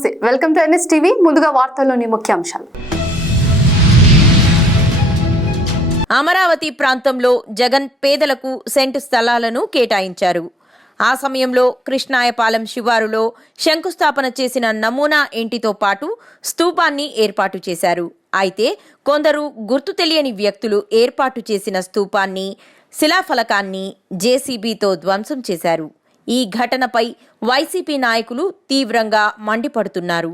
నమస్తే, welcome to NS TV. ముందుగా వార్తల్లోని ముఖ్యాంశాలు. అమరావతి ప్రాంతంలో జగన్ పేదలకు సెంటు స్థలాలను కేటాయించారు. ఆ సమయంలో కృష్ణాయపాలెం శివారులో శంకుస్థాపన చేసిన నమూనా ఇంటితో పాటు స్తూపాన్ని ఏర్పాటు చేశారు. అయితే కొందరు గుర్తు తెలియని వ్యక్తులు ఏర్పాటు చేసిన స్తూపాన్ని, శిలాఫలకాన్ని జేసీబీతో ధ్వంసం చేశారు. ఈ ఘటనపై వైసీపీ నాయకులు తీవ్రంగా మండిపడుతున్నారు.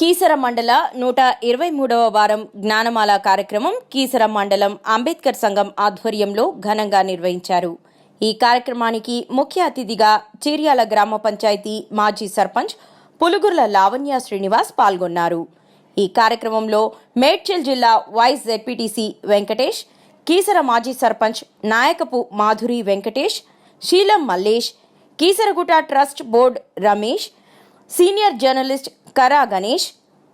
కీసర మండల 123వ వారం జ్ఞానమాల కార్యక్రమం కీసర మండలం అంబేద్కర్ సంఘం ఆధ్వర్యంలో ఘనంగా నిర్వహించారు. ఈ కార్యక్రమానికి ముఖ్య అతిథిగా చిర్యాల గ్రామ పంచాయతీ మాజీ సర్పంచ్ పులుగుర్ల లావణ్య శ్రీనివాస్ పాల్గొన్నారు. ఈ కార్యక్రమంలో మేడ్చల్ జిల్లా వైస్ జెడ్పీటీసీ వెంకటేష్, కీసర మాజీ sarpanch Nayakapu Madhuri Venkatesh, Seelam Mallesh, Keesaragutta trust board Ramesh, senior journalist Kara Ganesh,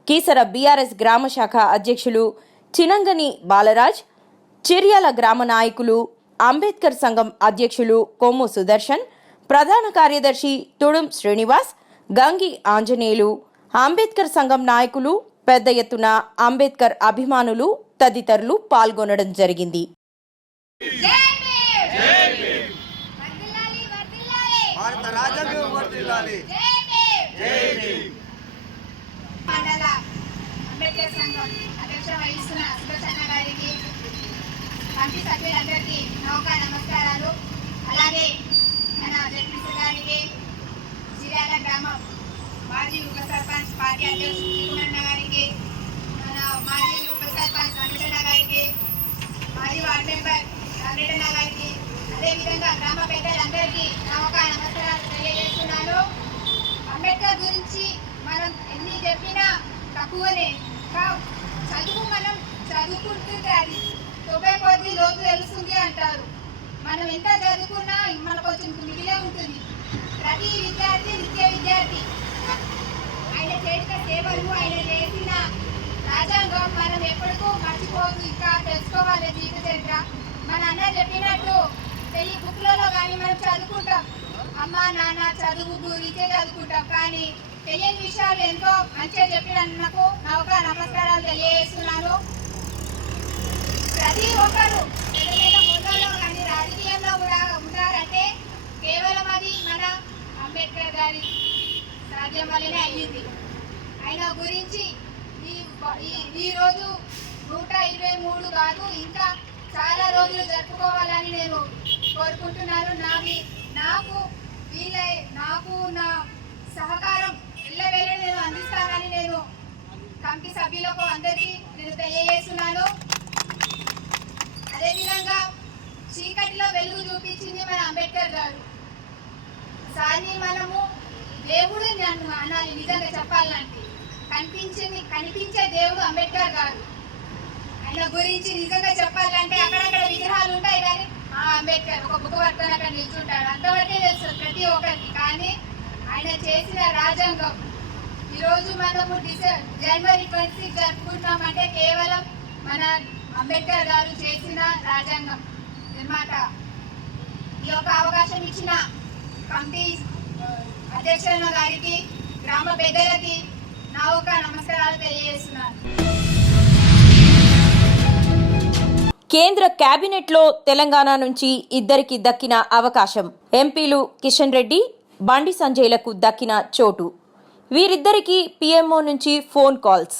Keesara BRS గ్రామ శాఖ అధ్యక్షులు చినంగని బాలరాజ్, చిర్యాల గ్రామ నాయకులు, అంబేద్కర్ సంఘం అధ్యక్షులు కొమ్ము సుదర్శన్, ప్రధాన కార్యదర్శి తుడుం శ్రీనివాస్, గంగి ఆంజనేయులు, అంబేద్కర్ సంఘం నాయకులు, పెద్ద ఎత్తున అంబేద్కర్ అభిమానులు తదితరులు పాల్గొనడం జరిగింది. అంబేద్కర్ సంఘం అధ్యక్ష వహిస్తున్న సుదర్శన్న గారికి, కమిటీ సభ్యులందరికీ నమస్కారాలు. అలాగే మన జడ్పీసీ గారికి, చిర్యాల గ్రామం మాజీ ఉప సర్పంచ్ పార్టీ అధ్యక్షుడు తిరుమలన్న గారికి, మన మాజీ ఉప సర్పంచ్ వెంకటన్న గారికి, మాజీ వార్డు మెంబర్ వెంకటన్న గారికి, అదేవిధంగా గ్రామ పెద్దలందరికీ నమస్కారాలు తెలియజేస్తున్నాను. అంబేద్కర్ గురించి మనం ఎన్ని చెప్పినా తక్కువనే. చదువు మనం చదువుకుంటుంటే అది 90 కొద్ది లోతు తెలుస్తుంది అంటారు. మనం ఎంత చదువుకున్నా మనకు కొంచెం మిగిలే ఉంటుంది. ప్రతి విద్యార్థి నిత్య విద్యార్థి. ఆయన చేసిన సేవలు, ఆయన చేసిన రాజ్యాంగం మనం ఎప్పటికూ మర్చిపోవద్దు. ఇంకా తెలుసుకోవాలి జీవిత చరిత్ర. మన అన్న చెప్పినట్టు ఈ బుక్లలో కానీ మనం చదువుకుంటాం, అమ్మ నాన్న చదువు గురించే చదువుకుంటాం. కానీ తెలియని విషయాలు ఎంతో మంచిగా చెప్పినందుకు నమస్కారాలు తెలియజేస్తున్నాను. ప్రతి ఒక్కరు హోదాలో కానీ రాజకీయంలో కూడా ఉన్నారంటే కేవలం అది మన అంబేద్కర్ గారి సాధ్యం వల్లనే అయ్యింది. ఆయన గురించి ఈరోజు 123 కాదు, ఇంకా చాలా రోజులు జరుపుకోవాలని నేను కోరుకుంటున్నాను. నాకు నా సహకారం ఎల్లవేళ నేను అందిస్తానని నేను కమిటీ సభ్యులకు అందరికీ నేను తెలియజేస్తున్నాను. అదేవిధంగా చీకటిలో వెలుగు చూపించింది మన అంబేద్కర్ గారు. సార్ని మనము దేవుడు అనాలి. నిజంగా చెప్పాలంటే కనిపించే దేవుడు అంబేద్కర్ గారు. ఆయన గురించి నిజంగా చెప్పాలంటే అక్కడక్కడ విగ్రహాలు ఉంటాయి, కానీ అంబేద్కర్ ఒక బుక్ పట్టుకొని అక్కడ నిల్చుంటాడు, అంతవరకే తెలుసు ప్రతి ఒక్కరికి. కానీ ఆయన చేసిన రాజ్యాంగం ఈరోజు మనము జనవరి 26 జరుపుకుంటున్నామంటే కేవలం మన అంబేద్కర్ గారు చేసిన రాజ్యాంగం నిర్మాత. ఈ యొక్క అవకాశం ఇచ్చిన కమిటీ అధ్యక్షుల గారికి, గ్రామ పెద్దలకి నమస్కారాలు తెలియజేస్తున్నాను. కేంద్ర కేబినెట్లో తెలంగాణ నుంచి ఇద్దరికి దక్కిన అవకాశం. ఎంపీలు కిషన్ రెడ్డి, బండి సంజయ్లకు దక్కిన చోటు. వీరిద్దరికీ పీఎంఓ నుంచి ఫోన్ కాల్స్.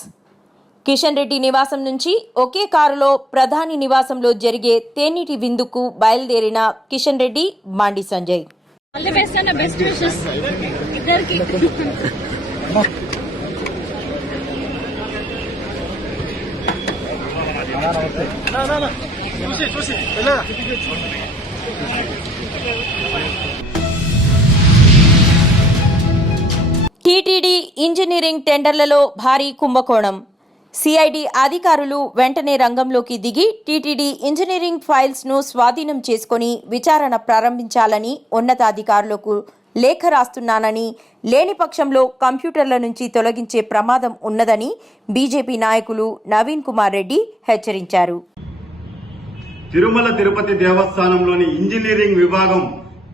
కిషన్ రెడ్డి నివాసం నుంచి ఒకే కారులో ప్రధాని నివాసంలో జరిగే తేనీటి విందుకు బయలుదేరిన కిషన్ రెడ్డి, బండి సంజయ్. టీటీడీ ఇంజనీరింగ్ టెండర్లలో భారీ కుంభకోణం. సిఐడి అధికారులు వెంటనే రంగంలోకి దిగి టీటీడీ ఇంజనీరింగ్ ఫైల్స్ ను స్వాధీనం చేసుకుని విచారణ ప్రారంభించాలని ఉన్నతాధికారులకు లేఖ రాస్తున్నానని, లేని పక్షంలో కంప్యూటర్ల నుంచి తొలగించే ప్రమాదం ఉన్నదని బీజేపీ నాయకులు నవీన్ కుమార్ రెడ్డి హెచ్చరించారు. తిరుమల తిరుపతి దేవస్థానంలోని ఇంజనీరింగ్ విభాగం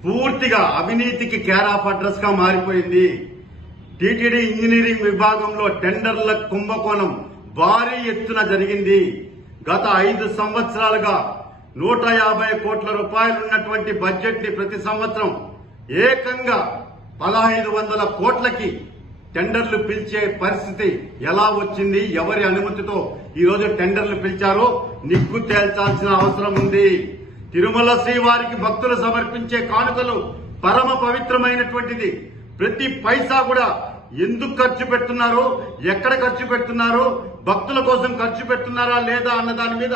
పూర్తిగా అవినీతికి కేర్ ఆఫ్ అడ్రస్ గా మారిపోయింది. టీటీడీ ఇంజనీరింగ్ విభాగంలో టెండర్ల కుంభకోణం భారీ ఎత్తున జరిగింది. గత 5 సంవత్సరాలుగా 150 కోట్ల రూపాయలున్నటువంటి బడ్జెట్ ని ప్రతి సంవత్సరం ఏకంగా 1500 కోట్లకి టెండర్లు పిలిచే పరిస్థితి ఎలా వచ్చింది? ఎవరి అనుమతితో ఈరోజు టెండర్లు పిలిచారో నిగ్గు తేల్చాల్సిన అవసరం ఉంది. తిరుమల శ్రీవారికి భక్తులు సమర్పించే కానుకలు పరమ పవిత్రమైనటువంటిది. ప్రతి పైసా కూడా ఎందుకు ఖర్చు పెడుతున్నారు, ఎక్కడ ఖర్చు పెడుతున్నారు, భక్తుల కోసం ఖర్చు పెడుతున్నారా లేదా అన్న దాని మీద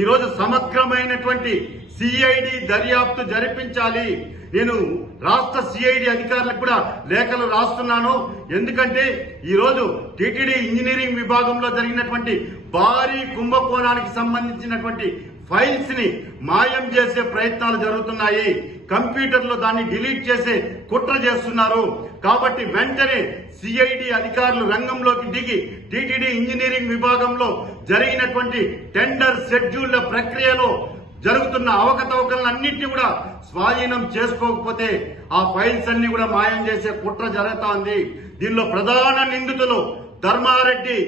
ఈరోజు సమగ్రమైనటువంటి సిఐడి దర్యాప్తు జరిపించాలి. నేను రాష్ట్ర సిఐడి అధికారులకు కూడా లేఖలు రాస్తున్నాను. ఎందుకంటే ఈరోజు టీటీడీ ఇంజనీరింగ్ విభాగంలో జరిగినటువంటి భారీ కుంభకోణానికి సంబంధించినటువంటి ఫైల్స్ ని మాయం చేసే ప్రయత్నాలు జరుగుతున్నాయి. కంప్యూటర్లో దాన్ని డిలీట్ చేసే కుట్ర చేస్తున్నారు. కాబట్టి వెంటనే సిఐడి అధికారులు రంగంలోకి దిగి టీటీడీ ఇంజనీరింగ్ విభాగంలో జరిగినటువంటి టెండర్ షెడ్యూళ్ల ప్రక్రియలో జరుగుతున్న అవకతవకలన్నింటినీ కూడా స్వాధీనం చేసుకోకపోతే ఆ ఫైల్స్ అన్ని కూడా మాయం చేసే కుట్ర జరుగుతోంది. దీనిలో ప్రధాన నిందితులు ధర్మారెడ్డి,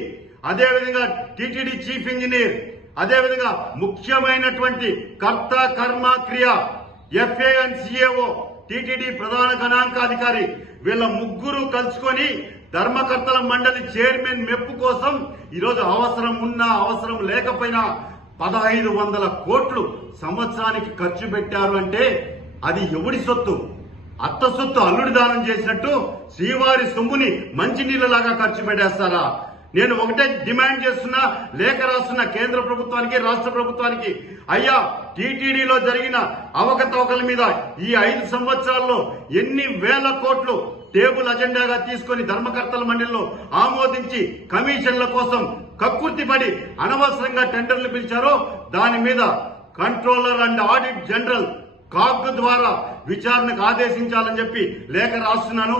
అదేవిధంగా టీటీడీ చీఫ్ ఇంజనీర్, అదేవిధంగా ముఖ్యమైనటువంటి కర్త కర్మ క్రియ ఎఫ్ఏ అండ్ సిఏఓ టీటీడీ ప్రధాన గణాంకాధికారి, వీళ్ళ ముగ్గురు కలుసుకొని ధర్మకర్తల మండలి చైర్మన్ మెప్పు కోసం ఈరోజు అవసరం ఉన్నా అవసరం లేకపోయినా 1500 కోట్లు సంవత్సరానికి ఖర్చు పెట్టారు. అంటే అది ఎవడి సొత్తు? అత్త సొత్తు అల్లుడి దానం చేసినట్టు శ్రీవారి సొమ్ముని మంచినీళ్ళలాగా ఖర్చు పెట్టేస్తారా? నేను ఒకటే డిమాండ్ చేస్తున్నా, లేఖ రాస్తున్న కేంద్ర ప్రభుత్వానికి, రాష్ట్ర ప్రభుత్వానికి, అయ్యా టీటీడీలో జరిగిన అవకతవకల మీద ఈ 5 సంవత్సరాల్లో ఎన్ని వేల కోట్లు టేబుల్ అజెండాగా తీసుకుని ధర్మకర్తల మండలిలో ఆమోదించి కమిషన్ల కోసం కక్కుర్తిపడి అనవసరంగా టెండర్లు పిలిచారో దాని మీద controller and audit general CAG ద్వారా విచారణకు ఆదేశించాలని చెప్పి లేఖ రాస్తున్నాను.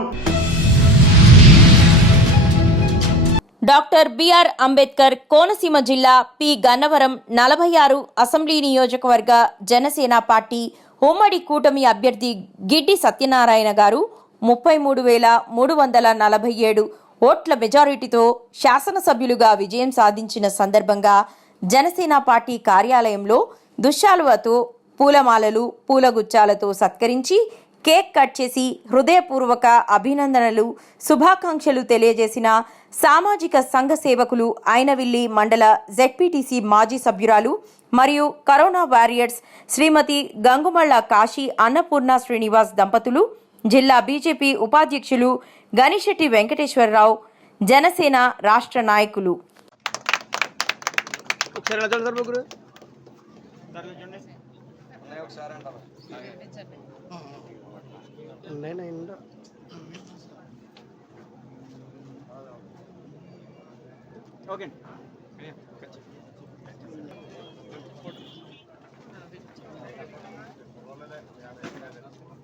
డాక్టర్ బిఆర్ అంబేద్కర్ కోనసీమ జిల్లా పి గన్నవరం 46 అసెంబ్లీ నియోజకవర్గ జనసేన పార్టీ ఉమ్మడి కూటమి అభ్యర్థి గిడ్డి సత్యనారాయణ గారు 33,347 ఓట్ల మెజారిటీతో శాసనసభ్యులుగా విజయం సాధించిన సందర్భంగా జనసేన పార్టీ కార్యాలయంలో దుశ్శాలువతో, పూలమాలలు, పూలగుచ్చాలతో సత్కరించి కేక్ కట్ చేసి హృదయపూర్వక అభినందనలు, శుభాకాంక్షలు తెలియజేసిన సామాజిక సంఘ సేవకులు ఐనవిల్లి మండల జెడ్పీటీసీ మాజీ సభ్యురాలు మరియు కరోనా వారియర్స్ శ్రీమతి గంగుమళ్ళ కాశీ అన్నపూర్ణ శ్రీనివాస్ దంపతులు, జిల్లా బీజేపీ ఉపాధ్యక్షులు గనిశెట్టి వెంకటేశ్వరరావు, జనసేన రాష్ట్ర నాయకులు.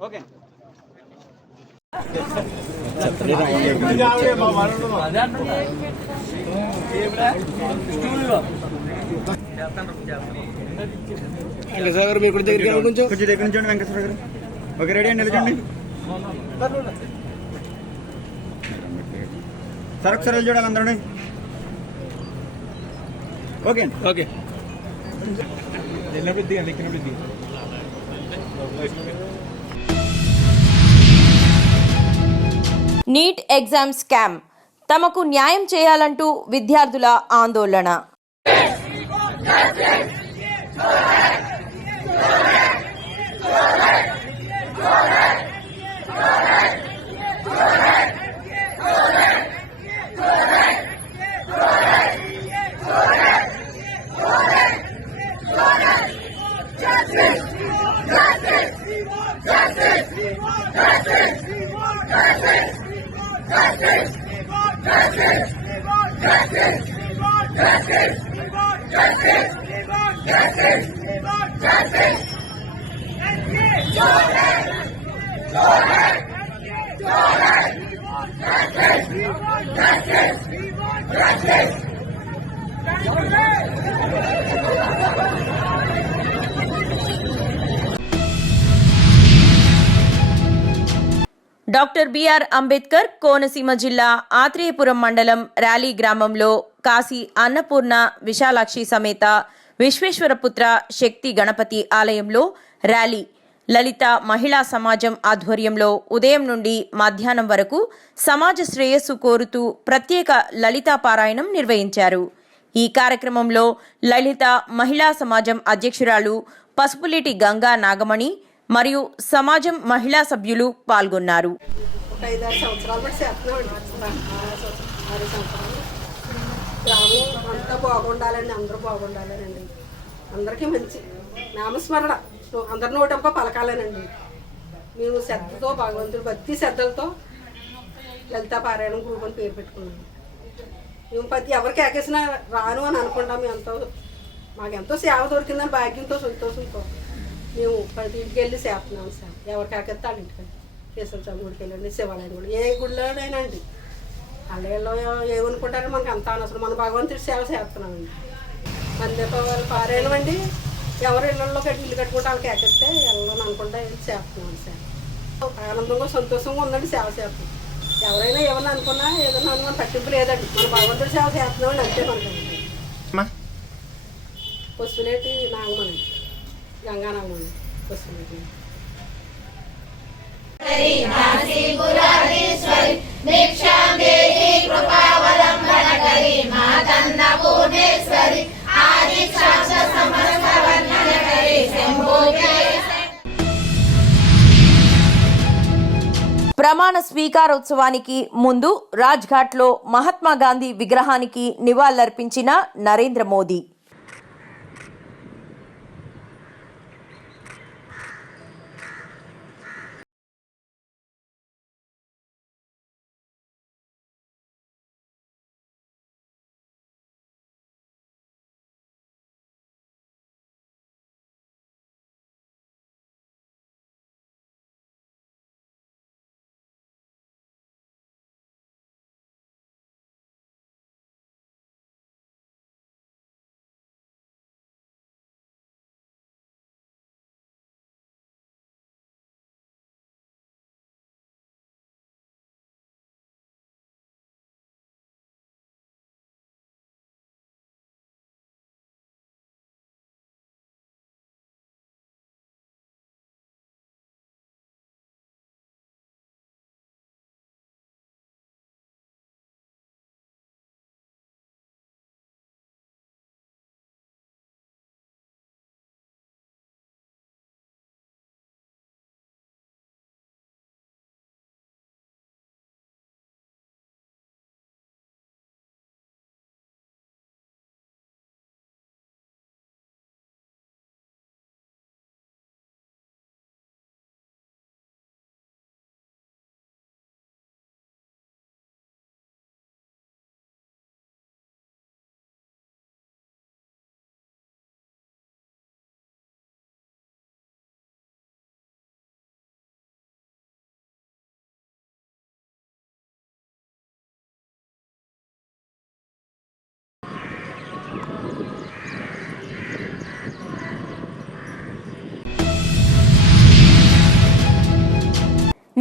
ఓకే వెంకటేశ్వర మీ గుడి దగ్గర కొంచెం దగ్గర నుంచి వెంకటేశ్వర గారు. ఓకే, రెడీ అండి, నిలచండి సార్. ఒకసారి వెళ్ళి చూడాలి అందరూ. Okay okay NEET exam scam, తమకు న్యాయం చేయాలంటూ విద్యార్థుల ఆందోళన. డాక్టర్ బిఆర్ అంబేద్కర్ కోనసీమ జిల్లా ఆత్రేయపురం మండలం ర్యాలీ గ్రామంలో కాశీ అన్నపూర్ణ విశాలాక్షి సమేత విశ్వేశ్వరపుత్ర శక్తి గణపతి ఆలయంలో ర్యాలీ లలిత మహిళా సమాజం ఆధ్వర్యంలో ఉదయం నుండి మధ్యాహ్నం వరకు సమాజ శ్రేయస్సు కోరుతూ ప్రత్యేక లలితా పారాయణం నిర్వహించారు. ఈ కార్యక్రమంలో లలిత మహిళా సమాజం అధ్యక్షురాలు పసుపులేటి గంగా నాగమణి మరియు సమాజం మహిళా సభ్యులు పాల్గొన్నారు. 5-6 సంవత్సరాలు బట్టి చేస్తున్నామండి. 6 సంవత్సరాలు గ్రామం అంతా బాగుండాలండి, అందరూ బాగుండాలనండి, అందరికీ మంచి నామస్మరణ అందరి నోటంప పలకాలనండి. మేము శ్రద్ధతో భగవంతుడు భక్తి శ్రద్ధలతో లలితా పారాయణం గ్రూప్ అని పేరు పెట్టుకున్నాము. మేము ఎవరికి ఎక్కేసినా రాను అని అనుకుంటాం. మాకెంతో సేవ దొరికిందని భాగ్యంతో సంతోషంతో మేము ప్రతి ఇంటికి వెళ్ళి చేస్తున్నాం సార్. ఎవరికి ఎక్కిస్తే వాళ్ళ ఇంటికి కేశవ స్వామి గుడికి వెళ్ళండి, శివాలయం గుడి, ఏ గుడిలోనైనా అండి. వాళ్ళలో ఏమనుకుంటారో మనకు అంత అనవసరం, మన భగవంతుడి సేవ చేస్తున్నామండి. మందితో వాళ్ళు పారాయణం అండి. ఎవరు ఇళ్ళల్లో ఇల్లు కట్టుకుంటే వాళ్ళకి ఎక్కిస్తే వెళ్ళని అనుకుంటా వెళ్ళి చేస్తున్నాం సార్. ఆనందంగా సంతోషంగా ఉందండి సేవ చేస్తాం. ఎవరైనా ఏమన్నా అనుకున్నా ఏదన్నా అనుకున్నా పట్టింపు లేదండి, మన భగవంతుడి సేవ చేస్తున్నామండి, అంతే మనకి. పసుపులేటి నాగమణి, గంగా నాగమణి, పసుపులేటి. ప్రమాణ స్వీకారోత్సవానికి ముందు రాజ్ఘాట్లో మహాత్మా గాంధీ విగ్రహానికి నివాళులర్పించిన నరేంద్ర మోదీ.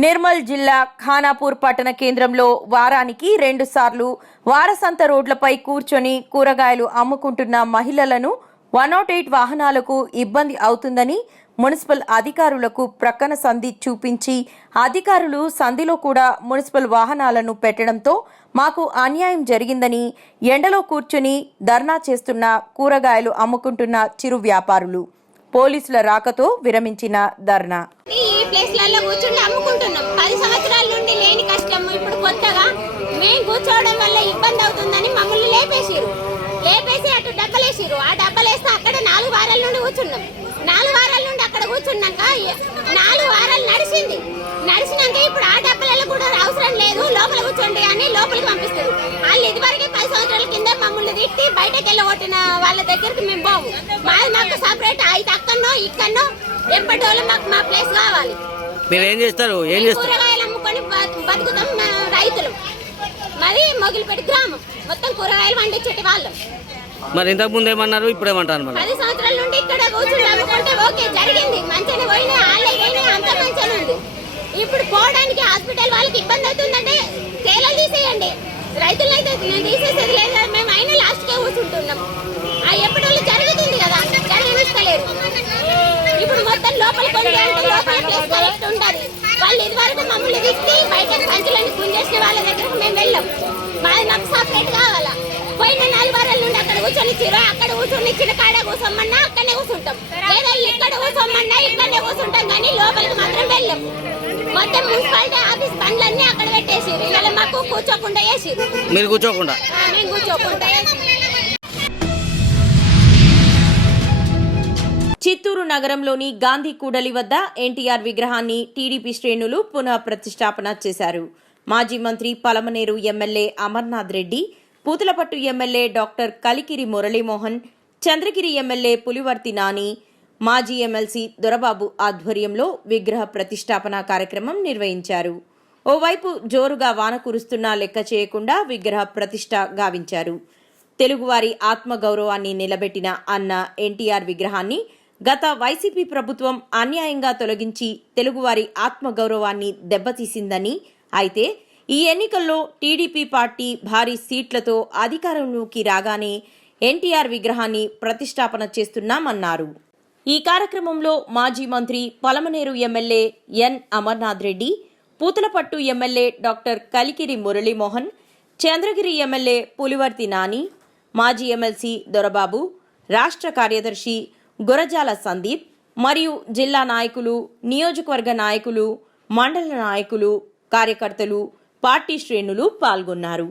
నిర్మల్ జిల్లా ఖానాపూర్ పట్టణ కేంద్రంలో వారానికి 2 సార్లు వారసంత రోడ్లపై కూర్చొని కూరగాయలు అమ్ముకుంటున్న మహిళలను 108 వాహనాలకు ఇబ్బంది అవుతుందని మున్సిపల్ అధికారులకు ప్రక్కన సంధి చూపించి అధికారులు సంధిలో కూడా మున్సిపల్ వాహనాలను పెట్టడంతో మాకు అన్యాయం జరిగిందని ఎండలో కూర్చొని ధర్నా చేస్తున్న కూరగాయలు అమ్ముకుంటున్న చిరు వ్యాపారులు పోలీసుల రాకతో విరమించిన ధర్నా. ఈ ప్లేస్లలో కూర్చుండి అమ్ముకుంటున్నాం. 10 సంవత్సరాల నుండి లేని కష్టం ఇప్పుడు కొత్తగా మేము కూర్చోవడం వల్ల ఇబ్బంది అవుతుందని మమ్మల్ని లేపేసి అటు డబ్బలేసిరు. ఆ డబ్బలేస్తే అక్కడ 4 వారాల నుండి కూర్చున్నాం. 4 వారాల నుండి అక్కడ కూర్చున్నాక 4 వారాలు నడిచినాక ఇప్పుడు ఆ డబ్బులలో కూడా అవసరం లేదు, లోపల కూర్చోండి అని లోపలికి పంపిస్తారు. వాళ్ళు ఇదివరకే 10 సంవత్సరాల కింద మమ్మల్ని తిట్టి బయటకు వెళ్ళగొట్టిన వాళ్ళ దగ్గరికి మేము పోము. మాకు సపరేట్ అయితే అక్కడనో ఇక్కడనో ఎప్పటి వాళ్ళు మాకు మా ప్లేస్ కావాలి. మీరు ఏం చేస్తారు? కూరగాయలు అమ్ముకొని బతుకుతాం రైతులు. మాది మొగిలిపేట గ్రామం, మొత్తం కూరగాయలు పండించేటి వాళ్ళం. మరి ఇంతకు ముందు ఏమన్నారు, ఇప్పుడు ఏమంటారు? 10 సంవత్సరాల నుండి ఇక్కడ కూర్చుని అమ్ముకుంటే ఓకే జరిగింది, మంచిగా పోయినా ఆన్లైన్ అంత మంచిగా ఉంది. ఇప్పుడు పోవడానికి హాస్పిటల్ వాళ్ళకి ఇబ్బంది అవుతుందంటే తేలాలు తీసేయండి, రైతులు అయితే తీసేసేది లేదు. మేము అయినా లాస్ట్కే కూర్చుంటున్నాం. ఎప్పటి వాళ్ళు జరుగుతుంది కదా, జరగనిస్తలేరు. ఇప్పుడు మొత్తం లోపల కొండి అంటే లోపల ప్లేస్ కరెక్ట్ ఉండాలి. వాళ్ళు ఇదివరకు మమ్మల్ని తిట్టి బయట సంచులని గుంజేసిన వాళ్ళ దగ్గరకు మేము వెళ్ళాం. మాకు సపరేట్ కావాలా. పోయిన 4 వారాల నుండి అక్కడ కూర్చొనిచ్చిరా, అక్కడ కూర్చొనిచ్చిన కాడ కూర్చోమన్నా అక్కడనే కూర్చుంటాం, లేదా ఇక్కడ కూర్చోమన్నా ఇక్కడనే కూర్చుంటాం, కానీ లోపలికి మాత్రం వెళ్ళాం. మొత్తం మున్సిపాలిటీ ఆఫీస్ బండ్లన్నీ అక్కడ పెట్టేసిరు. ఇవాళ మాకు కూర్చోకుండా వేసిరు. మీరు కూర్చోకుండా? మేము కూర్చోకుండా. చిత్తూరు నగరంలోని గాంధీ కూడలి వద్ద ఎన్టీఆర్ విగ్రహాన్ని టీడీపీ శ్రేణులు పునః ప్రతిష్టాపన చేశారు. మాజీ మంత్రి Palamaneru MLA Amarnath Reddy, Puthalapattu MLA doctor Kalikiri Muralimohan, Chandragiri MLA Pulivarthi Nani, మాజీ ఎమ్మెల్సీ దొరబాబు ఆధ్వర్యంలో విగ్రహ ప్రతిష్టాపన కార్యక్రమం నిర్వహించారు. ఓవైపు జోరుగా వాన కురుస్తున్నా లెక్క చేయకుండా విగ్రహ ప్రతిష్ఠ గావించారు. తెలుగువారి ఆత్మగౌరవాన్ని నిలబెట్టిన అన్న ఎన్టీఆర్ విగ్రహాన్ని గత వైసీపీ ప్రభుత్వం అన్యాయంగా తొలగించి తెలుగువారి ఆత్మగౌరవాన్ని దెబ్బతీసిందని, అయితే ఈ ఎన్నికల్లో టీడీపీ పార్టీ భారీ సీట్లతో అధికారంలోకి రాగానే ఎన్టీఆర్ విగ్రహాన్ని ప్రతిష్టాపన చేస్తున్నామన్నారు. ఈ కార్యక్రమంలో మాజీ మంత్రి Palamaneru MLA N Amarnath Reddy, Puthalapattu MLA doctor Kalikiri Muralimohan, Chandragiri MLA Pulivarthi Nani, మాజీ ఎమ్మెల్సీ దొరబాబు, రాష్ట్ర కార్యదర్శి గురజాల సందీప్ మరియు జిల్లా నాయకులు, నియోజకవర్గ నాయకులు, మండల నాయకులు, కార్యకర్తలు, పార్టీ శ్రేణులు పాల్గొన్నారు.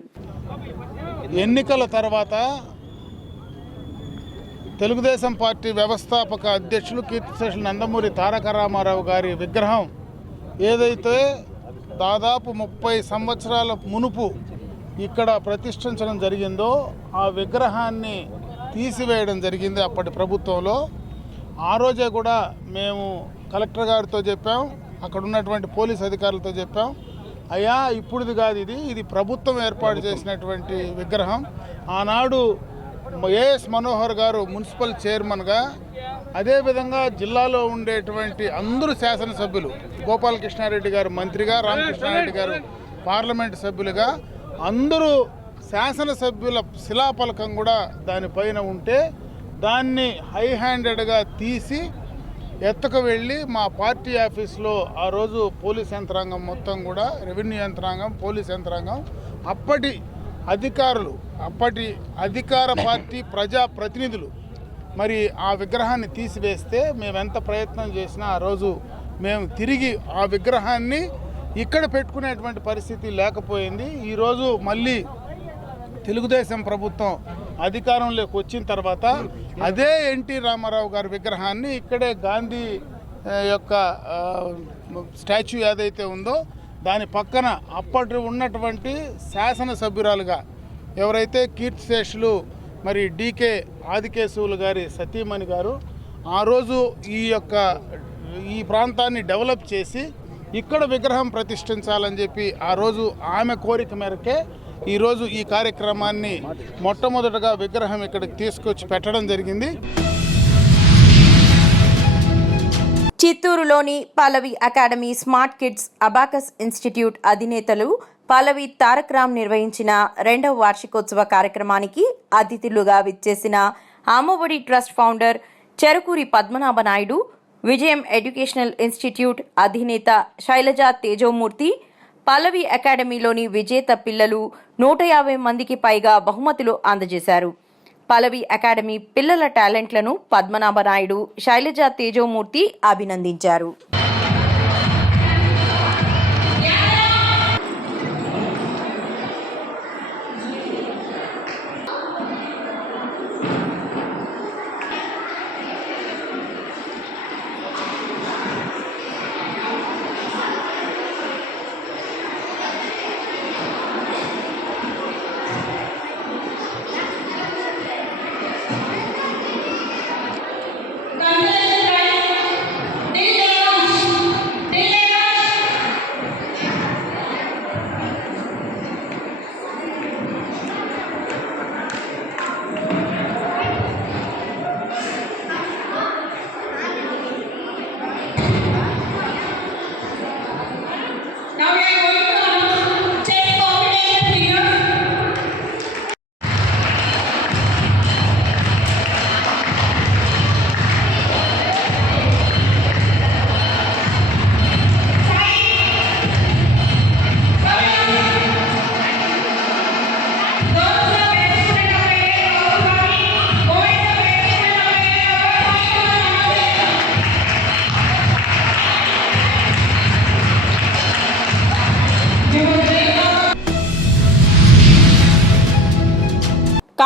ఎన్నికల తర్వాత తెలుగుదేశం పార్టీ వ్యవస్థాపక అధ్యక్షులు కీర్తిశేషులు నందమూరి తారక రామారావు గారి విగ్రహం ఏదైతే దాదాపు 30 సంవత్సరాల మునుపు ఇక్కడ ప్రతిష్ఠించడం జరిగిందో ఆ విగ్రహాన్ని తీసివేయడం జరిగింది అప్పటి ప్రభుత్వంలో. ఆ రోజే కూడా మేము కలెక్టర్ గారితో చెప్పాం, అక్కడ ఉన్నటువంటి పోలీస్ అధికారులతో చెప్పాం, అయ్యా ఇప్పుడుది కాదు, ఇది ప్రభుత్వం ఏర్పాటు చేసినటువంటి విగ్రహం. ఆనాడు ఏఎస్ మనోహర్ గారు మున్సిపల్ చైర్మన్గా, అదేవిధంగా జిల్లాలో ఉండేటువంటి అందరూ శాసనసభ్యులు, గోపాలకృష్ణారెడ్డి గారు మంత్రిగా, రామకృష్ణారెడ్డి గారు పార్లమెంటు సభ్యులుగా, అందరూ శాసనసభ్యుల శిలాఫలకం కూడా దానిపైన ఉంటే దాన్ని హై హ్యాండెడ్గా తీసి ఎత్తుకు వెళ్ళి మా పార్టీ ఆఫీస్లో ఆ రోజు పోలీస్ యంత్రాంగం మొత్తం కూడా, రెవెన్యూ యంత్రాంగం, పోలీస్ యంత్రాంగం, అప్పటి అధికారులు, అప్పటి అధికార పార్టీ ప్రజాప్రతినిధులు మరి ఆ విగ్రహాన్ని తీసివేస్తే మేము ఎంత ప్రయత్నం చేసినా ఆ రోజు మేము తిరిగి ఆ విగ్రహాన్ని ఇక్కడ పెట్టుకునేటువంటి పరిస్థితి లేకపోయింది. ఈరోజు మళ్ళీ తెలుగుదేశం ప్రభుత్వం అధికారంలోకి వచ్చిన తర్వాత అదే ఎన్టీ రామారావు గారి విగ్రహాన్ని ఇక్కడే గాంధీ యొక్క స్టాచ్యూ ఏదైతే ఉందో దాని పక్కన అప్పటి ఉన్నటువంటి శాసనసభ్యురాలుగా ఎవరైతే కీర్తిశేషులు మరి డీకే ఆదికేశవులు గారి సతీమణి గారు ఆ రోజు ఈ ప్రాంతాన్ని డెవలప్ చేసి ఇక్కడ విగ్రహం ప్రతిష్ఠించాలని చెప్పి ఆ రోజు ఆమె కోరిక మేరకే ఈరోజు ఈ కార్యక్రమాన్ని మొట్టమొదటగా విగ్రహం ఇక్కడికి తీసుకొచ్చి పెట్టడం జరిగింది. చిత్తూరులోని Pallavi academy smart kids abacus institute అధినేతలు పల్లవి తారక్ రామ్ నిర్వహించిన 2వ వార్షికోత్సవ కార్యక్రమానికి అతిథులుగా విచ్చేసిన అమ్మఒడి ట్రస్ట్ ఫౌండర్ చెరుకూరి పద్మనాభ నాయుడు, విజయం ఎడ్యుకేషనల్ ఇన్స్టిట్యూట్ అధినేత శైలజ తేజోమూర్తి, పల్లవి అకాడమీలోని విజేత పిల్లలు 150 మందికి పైగా బహుమతులు అందజేశారు. పల్లవి అకాడమీ పిల్లల టాలెంట్లను పద్మనాభ నాయుడు, శైలజ తేజోమూర్తి అభినందించారు.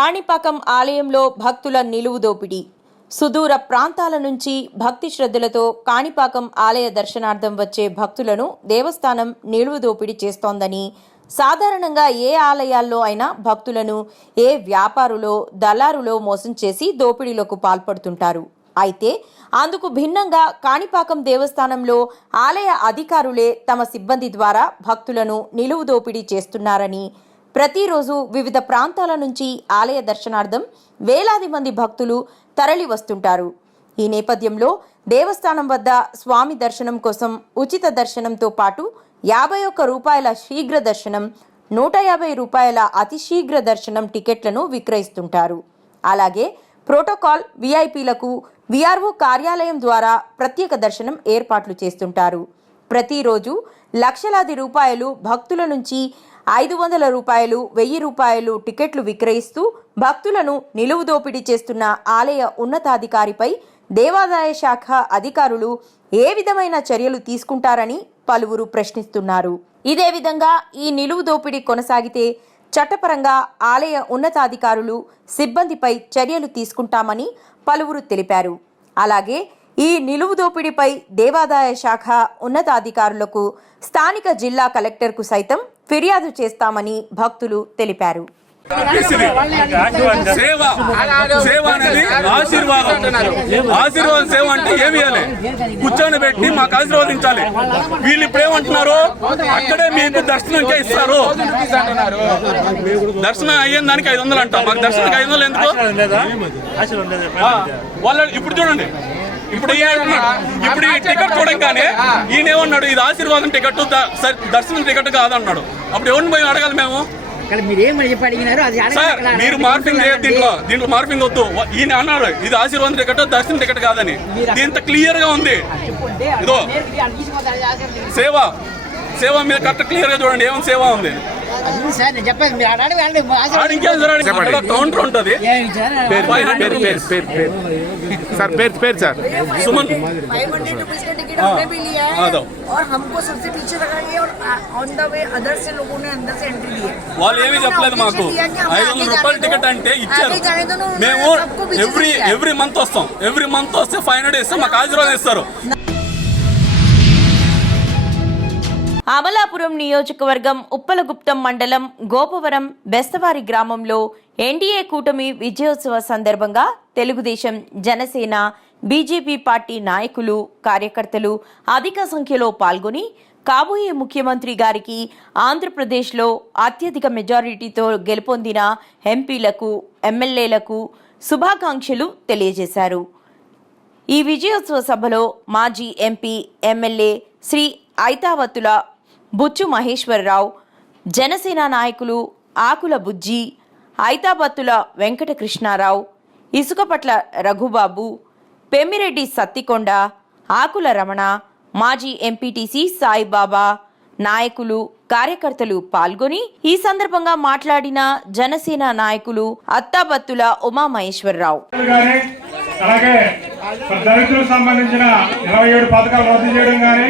కాణిపాకం ఆలయంలో భక్తుల నిలువు దోపిడీ. సుదూర ప్రాంతాల నుంచి భక్తి శ్రద్ధలతో కాణిపాకం ఆలయ దర్శనార్థం వచ్చే భక్తులను దేవస్థానం నిలువు దోపిడీ చేస్తోందని, సాధారణంగా ఏ ఆలయాల్లో అయినా భక్తులను ఏ వ్యాపారులో దళారులో మోసం చేసి దోపిడీలకు పాల్పడుతుంటారు. అయితే అందుకు భిన్నంగా కాణిపాకం దేవస్థానంలో ఆలయ అధికారులే తమ సిబ్బంది ద్వారా భక్తులను నిలువు దోపిడీ చేస్తున్నారని, ప్రతిరోజు వివిధ ప్రాంతాల నుంచి ఆలయ దర్శనార్థం వేలాది మంది భక్తులు తరలి వస్తుంటారు. ఈ నేపథ్యంలో దేవస్థానం వద్ద స్వామి దర్శనం కోసం ఉచిత దర్శనంతో పాటు 51 రూపాయల శీఘ్ర దర్శనం, 150 రూపాయల అతి శీఘ్ర దర్శనం టికెట్లను విక్రయిస్తుంటారు. అలాగే ప్రోటోకాల్ విఐపీలకు విఆర్ఓ కార్యాలయం ద్వారా ప్రత్యేక దర్శనం ఏర్పాట్లు చేస్తుంటారు. ప్రతిరోజు లక్షలాది రూపాయలు భక్తుల నుంచి 500 రూపాయలు, 1000 రూపాయలు టికెట్లు విక్రయిస్తూ భక్తులను నిలువు దోపిడీ చేస్తున్న ఆలయ ఉన్నతాధికారిపై దేవాదాయ శాఖ అధికారులు ఏ విధమైన చర్యలు తీసుకుంటారని పలువురు ప్రశ్నిస్తున్నారు. ఇదే విధంగా ఈ నిలువు దోపిడీ కొనసాగితే చట్టపరంగా ఆలయ ఉన్నతాధికారులు సిబ్బందిపై చర్యలు తీసుకుంటామని పలువురు తెలిపారు. అలాగే ఈ నిలువు దోపిడీపై దేవాదాయ శాఖ ఉన్నతాధికారులకు స్థానిక జిల్లా కలెక్టర్కు సైతం ఫిర్యాదు చేస్తామని భక్తులు తెలిపారు. సేవ సేవ అనేది ఆశీర్వాదం. ఆశీర్వాద సేవ అంటే ఏమి ఇవ్వాలి? కూర్చొని పెట్టి మాకు ఆశీర్వదించాలి. వీళ్ళు ఇప్పుడు ఏమంటున్నారు, అక్కడే మీకు దర్శనంకే ఇస్తారు. దర్శనం అయ్యేదానికి దానికి 500 అంట. మాకు దర్శనానికి 500 ఎందుకు? వాళ్ళు ఇప్పుడు చూడండి, ఇప్పుడు ఇప్పుడు ఈ టికెట్ చూడంగానే ఈయన ఏమన్నాడు, ఇది ఆశీర్వాదం టికెట్, దర్శనం టికెట్ కాదన్నాడు. అప్పుడు ఎవరిని పోయి అడగాలి మేము? మీరు మార్పింగ్ దీంట్లో మార్పింగ్ వద్దు. ఈయన అన్నాడు ఇది ఆశీర్వాదం టికెట్, దర్శనం టికెట్ కాదని. దీంతో క్లియర్ గా ఉంది. ఇదో సేవ, సేవ మీద కరెక్ట్ క్లియర్ గా చూడండి ఏమైనా సేవ ఉంది. కౌంటర్ ఉంటుంది. సార్ పేరు సార్ సుమన్. వాళ్ళు ఏమీ చెప్పలేదు మాకు. 500 రూపాయల టికెట్ అంటే ఇచ్చారు. మేము ఎవ్రీ మంత్ వస్తాం. ఎవ్రీ మంత్ వస్తే 500 ఇస్తే మాకు ఆశీర్వాదం ఇస్తారు. అమలాపురం నియోజకవర్గం ఉప్పలగుప్తం మండలం గోపవరం బెస్తవారి గ్రామంలో ఎన్డీఏ కూటమి విజయోత్సవ సందర్భంగా తెలుగుదేశం, జనసేన, బీజేపీ పార్టీ నాయకులు, కార్యకర్తలు అధిక సంఖ్యలో పాల్గొని కాబోయే ముఖ్యమంత్రి గారికి ఆంధ్రప్రదేశ్లో అత్యధిక మెజారిటీతో గెలుపొందిన ఎంపీలకు, ఎమ్మెల్యేలకు శుభాకాంక్షలు తెలియజేశారు. ఈ విజయోత్సవ సభలో మాజీ MP, MLA Shri ఐతావత్తుల Butch Maheswararao, Janasena నాయకులు ఆకుల బుజ్జి, ఐతాబత్తుల వెంకటకృష్ణారావు, ఇసుకపట్ల రఘుబాబు, పెమ్మిరెడ్డి సత్తికొండ, ఆకుల రమణ, మాజీ ఎంపీటీసీ సాయిబాబా, నాయకులు, కార్యకర్తలు పాల్గొని ఈ సందర్భంగా మాట్లాడిన జనసేన నాయకులు అత్తాబత్తుల ఉమామహేశ్వరరావు. అలాగే దళితులకు సంబంధించిన 27 పథకాలు రద్దు చేయడం కానీ,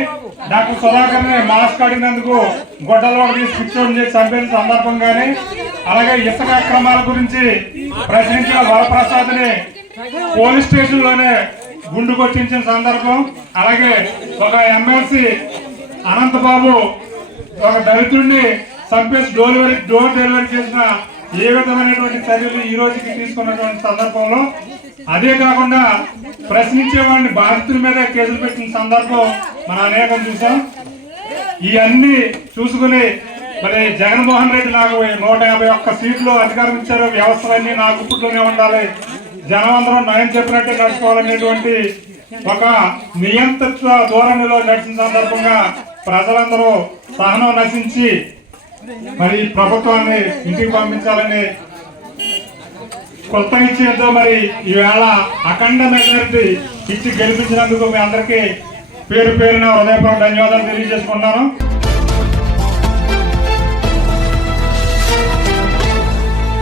డాక్టర్ సుధాకర్ ని మాస్క్ అడిగినందుకు గొడ్డలో తీసి పిచ్చోని చేసి చంపిన సందర్భం కానీ, అలాగే ఇసుక అక్రమాల గురించి ప్రశ్నించిన వరప్రసాద్ ని పోలీస్ స్టేషన్ లోనే గుండు కొట్టించిన సందర్భం, అలాగే ఒక ఎమ్మెల్సీ అనంతబాబు ఒక దళితుడిని చంపేసి డోర్ డెలివరీ చేసిన ఏ విధమైనటువంటి చర్యలు ఈ రోజుకి తీసుకున్నటువంటి సందర్భంలో, అదే కాకుండా ప్రశ్నించే వాడిని బాధితుల మీద కేసులు పెట్టిన సందర్భం మనం అనేకం చూసాం. ఇవన్నీ చూసుకుని మరి జగన్మోహన్ రెడ్డి నాకు 151 సీట్లు అధికారం ఇచ్చారు, వ్యవస్థలన్నీ నా గుప్పుట్లోనే ఉండాలి, జనం అందరూ నయం చెప్పినట్టే నడుచుకోవాలనేటువంటి ఒక నియంత్రిత ధోరణిలో నడిచిన సందర్భంగా ప్రజలందరూ సహనం నశించి మరి ప్రభుత్వాన్ని ఇంటికి పంపించాలని కొత్త ఇచ్చేదో మరి ఈవేళ అఖండ మెజారిటీ ఇచ్చి గెలిపించినందుకు మీ అందరికీ పేరు పేరున హృదయపూర్వక ధన్యవాదాలు తెలియజేసుకున్నాను.